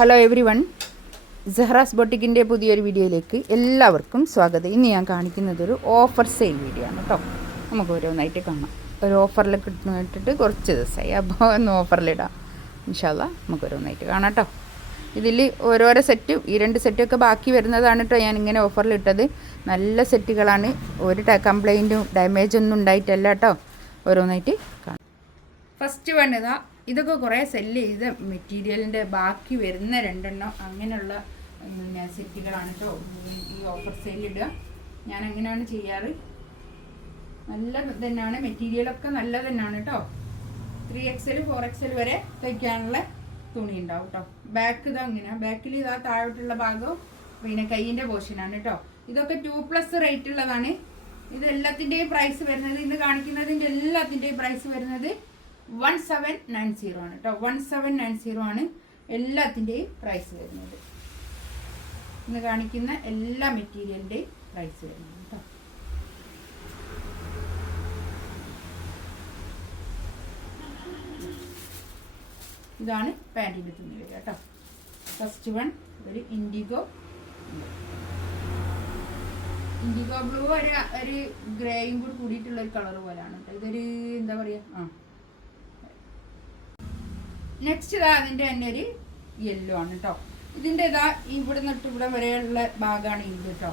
Hello every one, Zehra's ബൊട്ടിക്കിൻ്റെ പുതിയൊരു വീഡിയോയിലേക്ക് എല്ലാവർക്കും സ്വാഗതം. ഇന്ന് ഞാൻ കാണിക്കുന്നത് ഒരു ഓഫർ സെയിൽ വീഡിയോ ആണ് കേട്ടോ. നമുക്ക് ഓരോന്നായിട്ട് കാണാം. ഒരു ഓഫറിൽ കിട്ടുന്നിട്ടിട്ട് കുറച്ച് ദിവസമായി, അപ്പോൾ ഒന്ന് ഓഫറിലിടാം. ഇൻഷാ അല്ലാ നമുക്ക് ഓരോന്നായിട്ട് കാണാം കേട്ടോ. ഇതിൽ ഓരോരോ സെറ്റും ഈ രണ്ട് സെറ്റൊക്കെ ബാക്കി വരുന്നതാണ് കേട്ടോ ഞാൻ ഇങ്ങനെ ഓഫറിലിട്ടത്. നല്ല സെറ്റുകളാണ്, ഒരു കംപ്ലൈൻറ്റും ഡാമേജൊന്നും ഉണ്ടായിട്ടല്ല കേട്ടോ. ഓരോന്നായിട്ട് കാണാം. ഫസ്റ്റ് വൺ ഇതൊക്കെ കുറേ സെല്ല് ചെയ്ത മെറ്റീരിയലിൻ്റെ ബാക്കി വരുന്ന രണ്ടെണ്ണം അങ്ങനെയുള്ള സെറ്റുകളാണ് കേട്ടോ ഈ ഓഫർ സെയിലിടുക. ഞാൻ അങ്ങനെയാണ് ചെയ്യാറ്. നല്ല തന്നെയാണ്, മെറ്റീരിയലൊക്കെ നല്ല തന്നെയാണ് കേട്ടോ. 3XL 4XL വരെ തയ്ക്കാനുള്ള തുണി ഉണ്ടാവും കേട്ടോ. ബാക്ക് അങ്ങനെ ബാക്കിൽ താഴോട്ടുള്ള ഭാഗം പിന്നെ കൈയിൻ്റെ പോർഷനാണ് കേട്ടോ. ഇതൊക്കെ 2+ റേറ്റ് ഉള്ളതാണ്. ഇത് എല്ലാത്തിൻ്റെയും പ്രൈസ് വരുന്നത്, ഇന്ന് കാണിക്കുന്നതിൻ്റെ എല്ലാത്തിൻ്റെയും പ്രൈസ് വരുന്നത് 1790 ആണ് കേട്ടോ. 1790 ആണ് എല്ലാത്തിൻ്റെയും പ്രൈസ് വരുന്നത്. ഇന്ന് കാണിക്കുന്ന എല്ലാ മെറ്റീരിയലിൻ്റെയും പ്രൈസ് വരുന്നത് കേട്ടോ. ഇതാണ് പാൻറ്റിൻ്റെ തുണി വരിക കേട്ടോ. ഫസ്റ്റ് വൺ ഒരു ഇൻഡിഗോ ബ്ലൂ, ഒരു ഗ്രേയും കൂടി കൂടിയിട്ടുള്ള ഒരു കളർ പോലെയാണ് കേട്ടോ. ഇതൊരു എന്താ പറയുക, നെക്സ്റ്റ് അതിൻ്റെ തന്നെ ഒരു യെല്ലോ ആണ് കേട്ടോ. ഇതിൻ്റെ ഇവിടെ നിന്നിട്ട് ഇവിടെ വരെയുള്ള ഭാഗമാണ് ഇത് കേട്ടോ.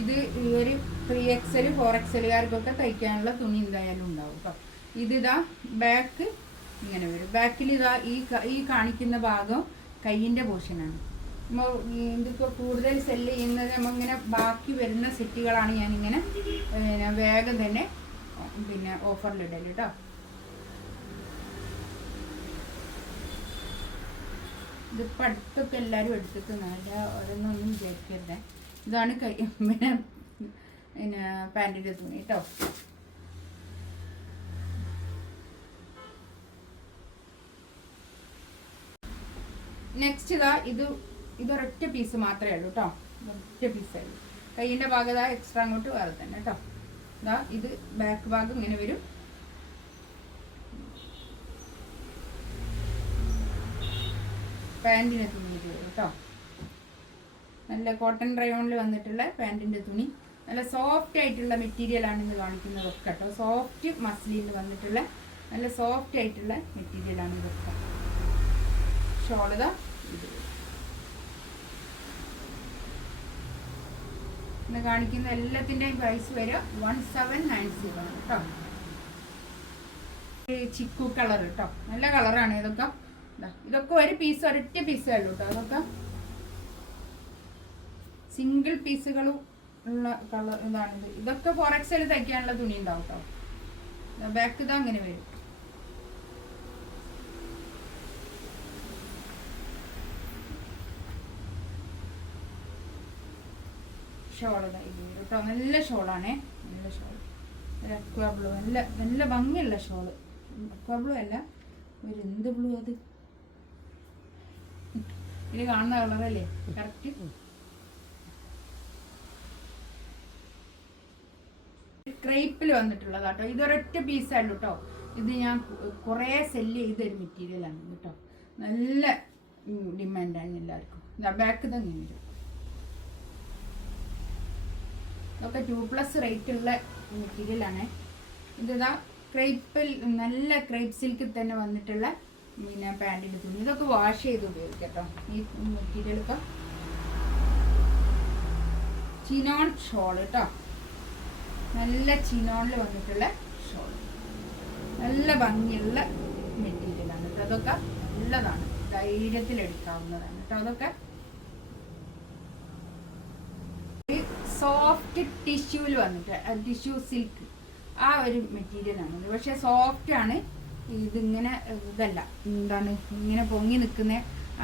ഇത് ഒരു 3XL 4XLകാർക്കൊക്കെ തയ്ക്കാനുള്ള തുണി എന്തായാലും ഉണ്ടാവും കേട്ടോ. ബാക്ക് ഇങ്ങനെ വരും. ബാക്കിൽ ഈ കാണിക്കുന്ന ഭാഗം കയ്യിൻ്റെ പോർഷനാണ്. നമ്മൾ ഇതിപ്പോൾ കൂടുതൽ സെല്ല് ചെയ്യുന്നത് നമ്മളിങ്ങനെ ബാക്കി വരുന്ന സെറ്റുകളാണ് ഞാനിങ്ങനെ വേഗം തന്നെ പിന്നെ ഓഫറിലിടൽ കേട്ടോ. ഇതിപ്പോൾ അടുത്തൊക്കെ എല്ലാവരും എടുത്തിട്ട് നല്ല ഓരോന്നൊന്നും വിചാരിക്കരുത്. ഇതാണ് പിന്നെ പാൻറ്റിൻ്റെ തുണി കേട്ടോ. നെക്സ്റ്റ് ഇതൊരൊറ്റ പീസ് മാത്രമേ ഉള്ളൂ കേട്ടോ. ഒറ്റ പീസേ ഉള്ളൂ. കയ്യിൻ്റെ ഭാഗം എക്സ്ട്രാ അങ്ങോട്ട് വേറെ തന്നെ കേട്ടോ. ഇത് ബാക്ക് ഭാഗം ഇങ്ങനെ വരും. പാൻറ്റിൻ്റെ തുണി ഇത് വരും കേട്ടോ. നല്ല കോട്ടൺ റയോണിൽ വന്നിട്ടുള്ള പാൻറ്റിൻ്റെ തുണി, നല്ല സോഫ്റ്റ് ആയിട്ടുള്ള മെറ്റീരിയലാണ് ഇന്ന് കാണിക്കുന്നതൊക്കെ കേട്ടോ. സോഫ്റ്റ് മസ്ലിനിൽ വന്നിട്ടുള്ള നല്ല സോഫ്റ്റ് ആയിട്ടുള്ള മെറ്റീരിയലാണ് ഇതൊക്കെ. ഷോള് ഇത് ഇന്ന് കാണിക്കുന്ന എല്ലാത്തിൻ്റെയും പ്രൈസ് വരിക 1790 ആണ് കേട്ടോ. ചിക്കു കളർ കേട്ടോ, നല്ല കളറാണ് ഇതൊക്കെ. ഇതൊക്കെ ഒരു പീസ്, ഒരൊറ്റ പീസേ ഉള്ളൂ കേട്ടോ. അതൊക്കെ സിംഗിൾ പീസുകളും ഉള്ള കളർ ഇതാണിത്. ഇതൊക്കെ 4XL തയ്ക്കാനുള്ള തുണി ഉണ്ടാവും കേട്ടോ. ബാക്ക് അങ്ങനെ വരും. ഷോള് ഇത് കേട്ടോ. നല്ല ഷോളാണേ, നല്ല ഷോൾ. അക്വാ ബ്ലൂ, നല്ല ഭംഗിയുള്ള ഷോള്. അക്വാ ബ്ലൂ അല്ല, ഒരു എന്ത് ബ്ലൂ അത്, ഇത് കാണുന്ന കളറല്ലേ കറക്റ്റ്. ക്രേപ്പിൽ വന്നിട്ടുള്ളതാട്ടോ. ഇതൊരൊറ്റ പീസായുള്ളൂ കേട്ടോ. ഇത് ഞാൻ കുറേ സെല്ല് ചെയ്തൊരു മെറ്റീരിയലാണ് കേട്ടോ. നല്ല ഡിമാൻഡാണ് എല്ലാവർക്കും. ബാക്ക് തന്നെ വരും. ഇതൊക്കെ 2+ റേറ്റ് ഉള്ള മെറ്റീരിയലാണ്. ക്രേപ്പിൽ നല്ല ക്രേപ്പ് സിൽക്കിൽ തന്നെ വന്നിട്ടുള്ള പിന്നെ പാൻറ്റിൻ്റെ തുണി. ഇതൊക്കെ വാഷ് ചെയ്ത് ഉപയോഗിക്കാം കേട്ടോ. ഈ മെറ്റീരിയലൊക്കെ ചിനോൺ ഷോൾ കേട്ടോ. നല്ല ചിനോണിൽ വന്നിട്ടുള്ള ഷോൾ, നല്ല ഭംഗിയുള്ള മെറ്റീരിയലാണ് കേട്ടോ. അതൊക്കെ നല്ലതാണ്, ധൈര്യത്തിൽ എടുക്കാവുന്നതാണ് കേട്ടോ. അതൊക്കെ സോഫ്റ്റ് ടിഷ്യൂവിൽ വന്നിട്ട് ടിഷ്യൂ സിൽക്ക് ആ ഒരു മെറ്റീരിയലാണിത്. പക്ഷേ സോഫ്റ്റ് ആണ്. ഇതിങ്ങനെ ഇതല്ല, എന്താണ് ഇങ്ങനെ പൊങ്ങി നിൽക്കുന്ന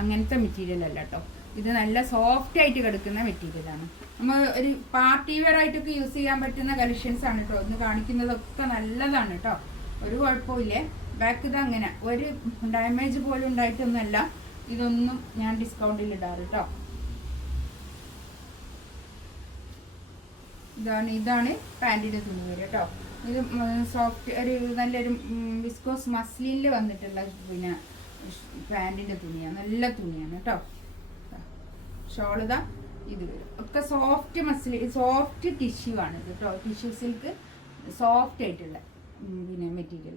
അങ്ങനത്തെ മെറ്റീരിയൽ അല്ല കേട്ടോ. ഇത് നല്ല സോഫ്റ്റ് ആയിട്ട് കിടക്കുന്ന മെറ്റീരിയലാണ്. നമ്മൾ ഒരു പാർട്ടി വെയർ ആയിട്ടൊക്കെ യൂസ് ചെയ്യാൻ പറ്റുന്ന കളക്ഷൻസ് ആണ് കേട്ടോ. ഇന്ന് കാണിക്കുന്നതൊക്കെ നല്ലതാണ് കേട്ടോ. ഒരു കുഴപ്പമില്ലേ. ബാക്ക് അങ്ങനെ ഒരു ഡാമേജ് പോലും ഉണ്ടായിട്ടൊന്നുമല്ല. ഇതൊന്നും ഞാൻ ഡിസ്കൗണ്ടിൽ ഇടാറ് കേട്ടോ. ഇതാണ് പാൻറ്റിൻ്റെ തുണി വരിക കേട്ടോ. ഇത് സോഫ്റ്റ് ഒരു നല്ലൊരു വിസ്കോസ് മസ്ലിനിൽ വന്നിട്ടുള്ള പിന്നെ പാൻറ്റിൻ്റെ തുണിയാണ്. നല്ല തുണിയാണ് കേട്ടോ. ഷോൾ ഇതാ ഇത് വരും. ഒക്കെ സോഫ്റ്റ് സോഫ്റ്റ് ടിഷ്യൂ ആണ് ഇത് കേട്ടോ. ടിഷ്യൂ സിൽക്ക് സോഫ്റ്റ് ആയിട്ടുള്ള പിന്നെ മെറ്റീരിയൽ.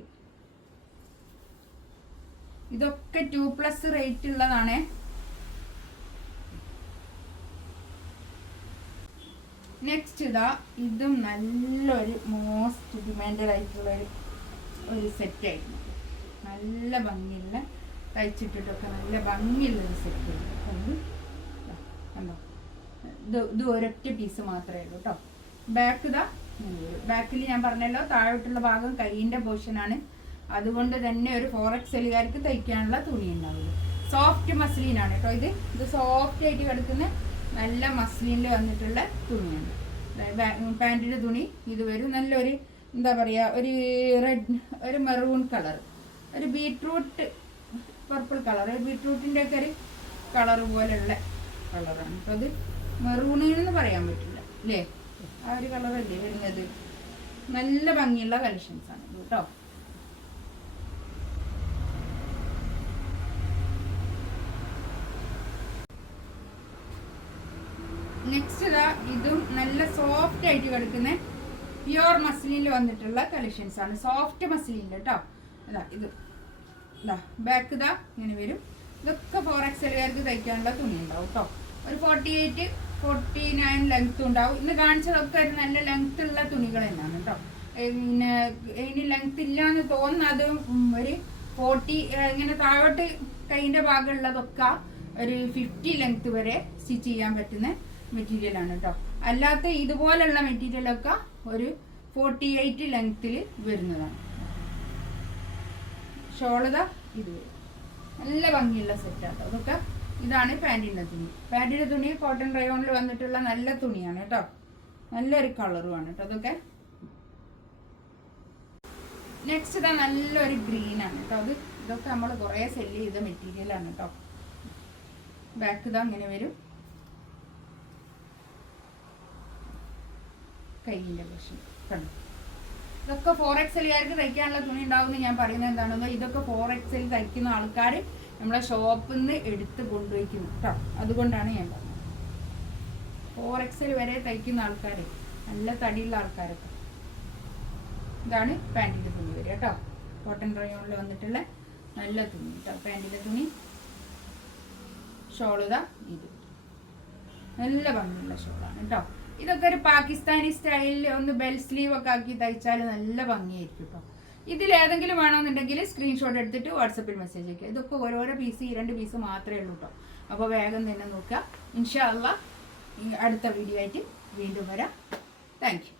ഇതൊക്കെ 2+ റേറ്റ് ഉള്ളതാണ്. നെക്സ്റ്റ് ഇതാ ഇതും നല്ലൊരു മോസ്റ്റ് ഡിമാൻഡഡ് ആയിട്ടുള്ള ഒരു സെറ്റായിരുന്നു. നല്ല ഭംഗിയുള്ള തയ്ച്ചിട്ടിട്ടൊക്കെ നല്ല ഭംഗിയുള്ളൊരു സെറ്റ് കണ്ടോ. ഇത് ഒരൊറ്റ പീസ് മാത്രമേ ഉള്ളൂ കേട്ടോ. ബാക്ക് ഇതാ ബാക്കിൽ ഞാൻ പറഞ്ഞല്ലോ താഴോട്ടുള്ള ഭാഗം കൈയിൻ്റെ പോർഷനാണ്. അതുകൊണ്ട് തന്നെ ഒരു 4XLകാർക്ക് തയ്ക്കാനുള്ള തുണി ഉണ്ടാവുള്ളൂ. സോഫ്റ്റ് മസ്ലിനാണ് കേട്ടോ. ഇത് സോഫ്റ്റ് ആയിട്ട് കിടക്കുന്ന നല്ല മസ്ലിനിൽ വന്നിട്ടുള്ള തുണിയാണ്. പാൻറ്റിൻ്റെ തുണി ഇത് വരും. നല്ലൊരു എന്താ പറയുക, ഒരു റെഡ്, ഒരു മെറൂൺ കളർ, ഒരു ബീട്രൂട്ട് പർപ്പിൾ കളർ, ബീട്രൂട്ടിൻ്റെ ഒക്കെ ഒരു കളർ പോലെയുള്ള കളറാണ്. അപ്പോൾ അത് മെറൂണെന്ന് പറയാൻ പറ്റില്ല അല്ലേ, ആ ഒരു കളറല്ലേ വരുന്നത്. നല്ല ഭംഗിയുള്ള കളക്ഷൻസാണ് ഇത് കേട്ടോ. നെക്സ്റ്റ് ഇതാ ഇതും നല്ല സോഫ്റ്റ് ആയിട്ട് കിടക്കുന്ന പ്യുവർ മസ്ലിനിൽ വന്നിട്ടുള്ള കളക്ഷൻസ് ആണ്. സോഫ്റ്റ് മസ്ലിനിൽ കേട്ടോ. അതാ ഇത് ഇതാ ബാക്ക് ഇതാ ഇങ്ങനെ വരും. ഇതൊക്കെ 4XLകാർക്ക് തയ്ക്കാനുള്ള തുണി ഉണ്ടാവും കേട്ടോ. ഒരു 48-49 ലെങ്ത് ഉണ്ടാവും. ഇന്ന് കാണിച്ചതൊക്കെ ഒരു നല്ല ലെങ്ത് ഉള്ള തുണികൾ തന്നെയാണ് കേട്ടോ. പിന്നെ ഇനി ലെങ്ത് ഇല്ലാന്ന് തോന്നുന്നത് ഒരു 40 ഇങ്ങനെ താഴോട്ട് കൈൻ്റെ ഭാഗമുള്ളതൊക്കെ ഒരു 50 ലെങ്ത് വരെ സ്റ്റിച്ച് ചെയ്യാൻ പറ്റുന്ന മെറ്റീരിയലാണ് കേട്ടോ. അല്ലാത്ത ഇതുപോലുള്ള മെറ്റീരിയലൊക്കെ ഒരു 48 ലെങ്ത്തിൽ വരുന്നതാണ്. ഷോളത ഇത് വരും. നല്ല ഭംഗിയുള്ള സെറ്റാട്ടോ അതൊക്കെ. ഇതാണ് പാൻറ്റിൻ്റെ തുണി. പാൻറ്റിൻ്റെ തുണി കോട്ടൺ റയോണിൽ വന്നിട്ടുള്ള നല്ല തുണിയാണ് കേട്ടോ. നല്ലൊരു കളറുമാണ് കേട്ടോ അതൊക്കെ. നെക്സ്റ്റ് ഇതാ നല്ലൊരു ഗ്രീനാണ് കേട്ടോ. ഇതൊക്കെ നമ്മൾ കുറേ സെല്ല് ചെയ്ത മെറ്റീരിയലാണ് കേട്ടോ. ബാക്ക് ഇതാ ഇങ്ങനെ വരും. കൈയിൻ്റെ പ്രശ്നം കണ്ടു. ഇതൊക്കെ 4XLകാർക്ക് തയ്ക്കാനുള്ള തുണി ഉണ്ടാവുമെന്ന് ഞാൻ പറയുന്നത് എന്താണെന്നോ, ഇതൊക്കെ 4XL തയ്ക്കുന്ന ആൾക്കാർ നമ്മളെ ഷോപ്പിൽ നിന്ന് എടുത്ത് കൊണ്ടുപോയിക്കുന്നു കേട്ടോ. അതുകൊണ്ടാണ് ഞാൻ പറഞ്ഞത് 4XL വരെ തയ്ക്കുന്ന ആൾക്കാർ, നല്ല തടിയുള്ള ആൾക്കാരൊക്കെ. ഇതാണ് പാൻറ്റിൻ്റെ തുണി വരിക കേട്ടോ. കോട്ടൺ റയോണിൽ വന്നിട്ടുള്ള നല്ല തുണി കേട്ടോ പാൻറ്റിൻ്റെ തുണി. ഷോളിതാ ഇത് നല്ല ഭംഗിയുള്ള ഷോളാണ് കേട്ടോ. ഇതൊക്കെ ഒരു പാകിസ്ഥാനി സ്റ്റൈലിൽ ഒന്ന് ബെൽ സ്ലീവ് ഒക്കെ ആക്കി തയ്ച്ചാൽ നല്ല ഭംഗിയായിരിക്കും കേട്ടോ. ഇതിലേതെങ്കിലും വേണമെന്നുണ്ടെങ്കിൽ സ്ക്രീൻഷോട്ട് എടുത്തിട്ട് വാട്സപ്പിൽ മെസ്സേജ് അയക്കുക. ഇതൊക്കെ ഓരോരോ പീസ്, 2 പീസ് മാത്രമേ ഉള്ളൂ കേട്ടോ. അപ്പോൾ വേഗം തന്നെ നോക്കുക. ഇൻഷാ അള്ളാ അടുത്ത വീഡിയോ ആയിട്ട് വീണ്ടും വരാം. Thank you.